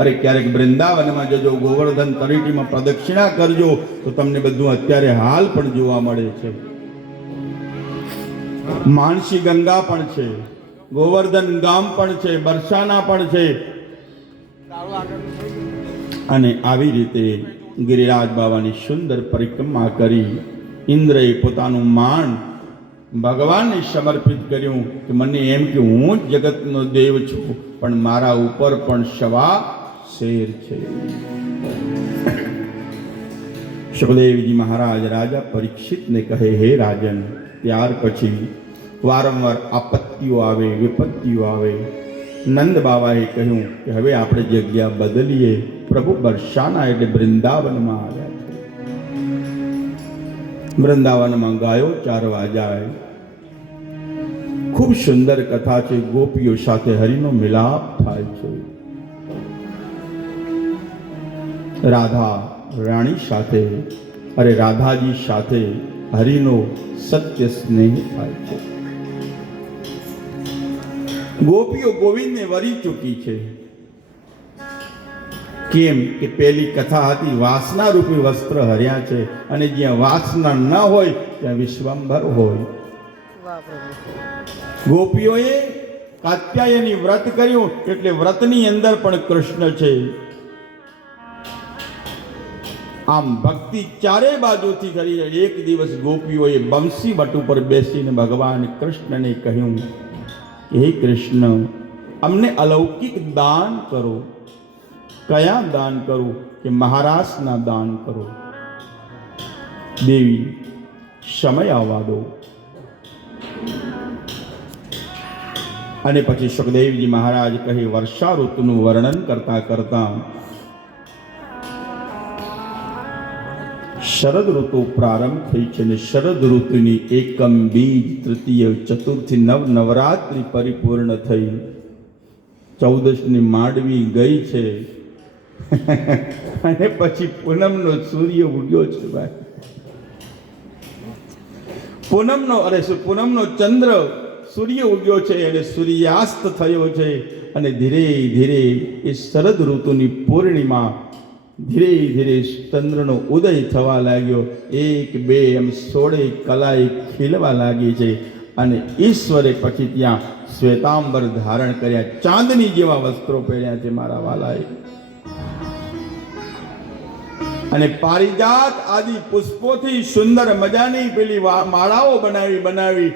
અરે ક્યારેક વૃંદાવનમાં જજો, ગોવર્ધન તળેટીમાં પ્રદક્ષિણા કરજો તો તમને બધું અત્યારે હાલ પણ જોવા મળે છે. માનસી ગંગા પણ છે, ગોવર્ધન ગામ પણ છે, બરસાના પણ છે. અને આવી રીતે ગિરિરાજ બાબાની સુંદર પરિક્રમા કરી ઇન્દ્રએ પોતાનું માન ભગવાનને સમર્પિત કર્યું કે મને એમ કે હું જ જગતનો દેવ છું, પણ મારા ઉપર પણ સવા શેર છે. સુખદેવજી મહારાજ રાજા પરીક્ષિતને કહે, હે રાજન, ત્યાર પછી વારંવાર આપત્તિઓ આવે, વિપત્તિઓ આવે. નંદ બાબાએ કહ્યું કે હવે આપણે જગ્યા બદલીએ. પ્રભુ બરસાના એટલે વૃંદાવનમાં આવ્યા છે. વૃંદાવનમાં ગાયો ચારવા જાય. ખૂબ સુંદર કથા છે. ગોપીઓ સાથે હરિનો મિલાપ થાય છે. રાધા રાણી સાથે, અરે રાધાજી સાથે હરિનો સત્ય સ્નેહ થાય છે. ગોપીઓ ગોવિંદને વરી ચૂકી છે. કેમ કે પેલી કથા હતી વાસના રૂપી વસ્ત્ર હર્યા છે, અને જ્યાં વાસના ન હોય ત્યાં વિશ્વંભર હોય. ગોપીઓએ કાત્યાયની વ્રત કર્યું એટલે વ્રતની અંદર પણ કૃષ્ણ છે. આમ ભક્તિ ચારે બાજુથી કરી. એક દિવસ ગોપીઓએ બંસી વટ ઉપર બેસીને ભગવાન કૃષ્ણને કહ્યું, હે કૃષ્ણ, અમને અલૌકિક દાન કરો. કયા દાન કરું? કે મહારાસના દાન કરો. દેવી, સમય આવવા દો. અને પછી સુખદેવજી મહારાજ કહે, વર્ષા ઋતુનું વર્ણન કરતા કરતા શરદ ઋતુ પ્રારંભ થઈ છે. અને શરદ ઋતુની એકમ, બીજ, તૃતીય, ચતુર્થી, નવરાત્રિ પરિપૂર્ણ થઈ. 14ની માંડવી ગઈ છે. અને પછી પૂનમનો સૂર્ય ઉગ્યો છે. ભાઈ, પૂનમનો ચંદ્ર સૂર્ય ઉગ્યો છે અને સૂર્યાસ્ત થયો છે. અને ધીરે ધીરે એ શરદ ઋતુની પૂર્ણિમા, ધીરે ધીરે ચંદ્રનો ઉદય થવા લાગ્યો. 1, 2 એમ 16 કલાએ ખીલવા લાગી છે. અને ઈશ્વરે પછી ત્યાં શ્વેતાંબર ધારણ કર્યા, ચાંદની જેવા વસ્ત્રો પહેર્યા છે મારા વાલાએ. અને પારિજાત આદિ પુષ્પોથી સુંદર મજાની પેલી માળાઓ બનાવી